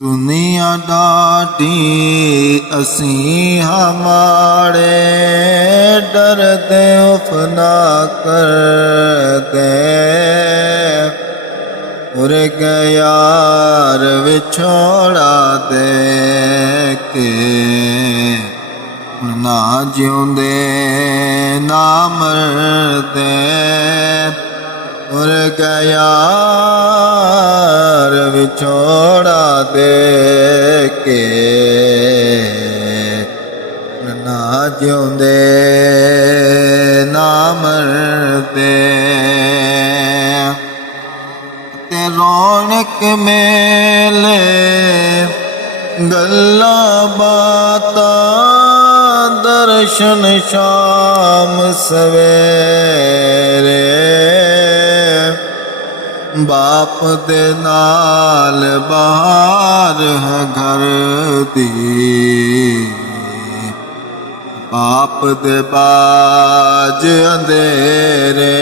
दुनिया डाटी असीं हमारे, डरते उफ ना करते। उर के यार विछोड़ा दे के, ना जिउंदे ना मरदे। उर के यार विछोड़ा दे के, ना जिउंदे ना मरदे। ते रौनक मेले गल्लां बातां, दर्शन शाम सवेरे। बाप दे नाल बहार है घर दी, बाप दे बाज अंधेरे।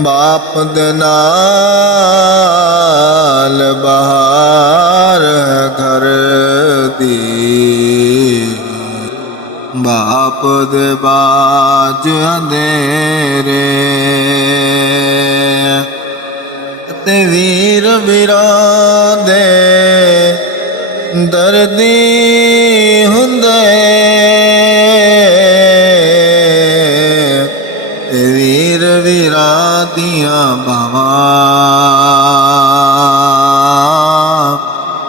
बाप दे नाल बहार है घर दी, बाप दे बाज अंधेरे। ते वीर वीरां दे दर्दी हुंदे, ते वीर वीरां दियां बावां।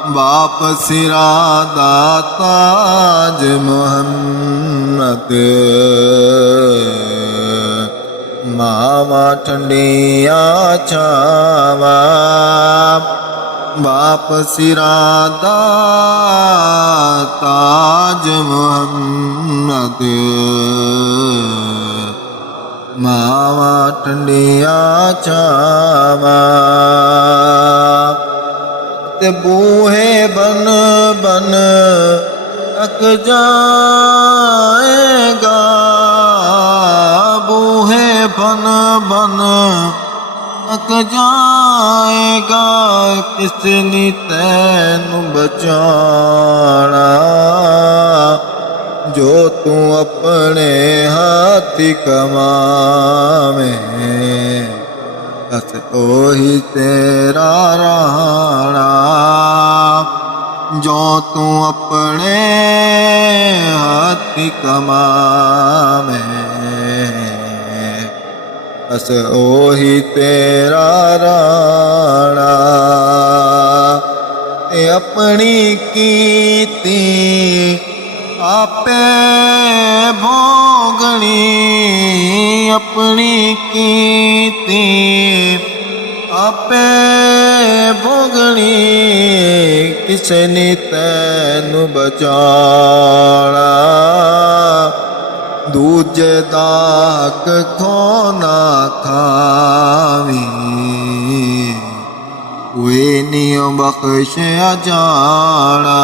बाप सिरां दा ताज मुहम्मद, मावां ठंडियां छावां। बाप सिरां दा ताज मुहम्मद, मावां ठंडियां छावां। ते बूहे बन बन अक जाएगा, बूहे बन बन अक जाएगा। किसने तैनू बचाना, जो तू अपने हाथी कमावे। बस ओही तेरा रहना, जो तू अपने हाथी कमावे। बस ओही तेरा रहना। ते अपनी कीती आपे भोगनी, अपनी कीती आपे भोगनी। किसे नी तैनू बचाना, दूजे दा हक खोना खावी। कोई नहीं बख्शिया जाना,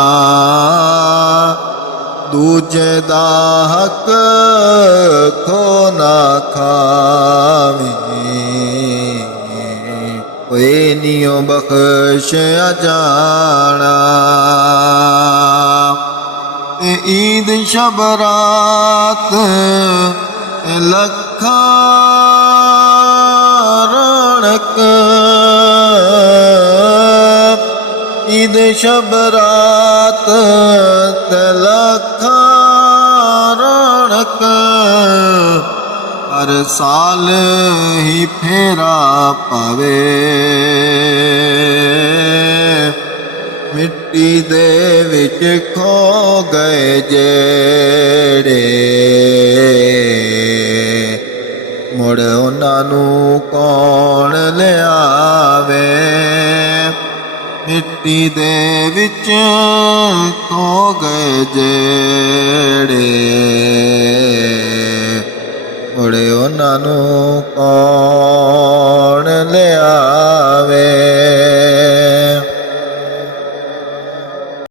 दूजे दा हक खोना खावी। कोई नहीं बख्शिया जाना। ईद शबरात लखा रौनक, ईद शबरात लखा रौनक। हर साल ही फेरा पावे, मिट्टी दे विच खो गए जेड़े। मुड़ उन्हां नू कौन लियावे, मिट्टी दे विच खो गए जेड़े। मुड़ उन्हां नू कौन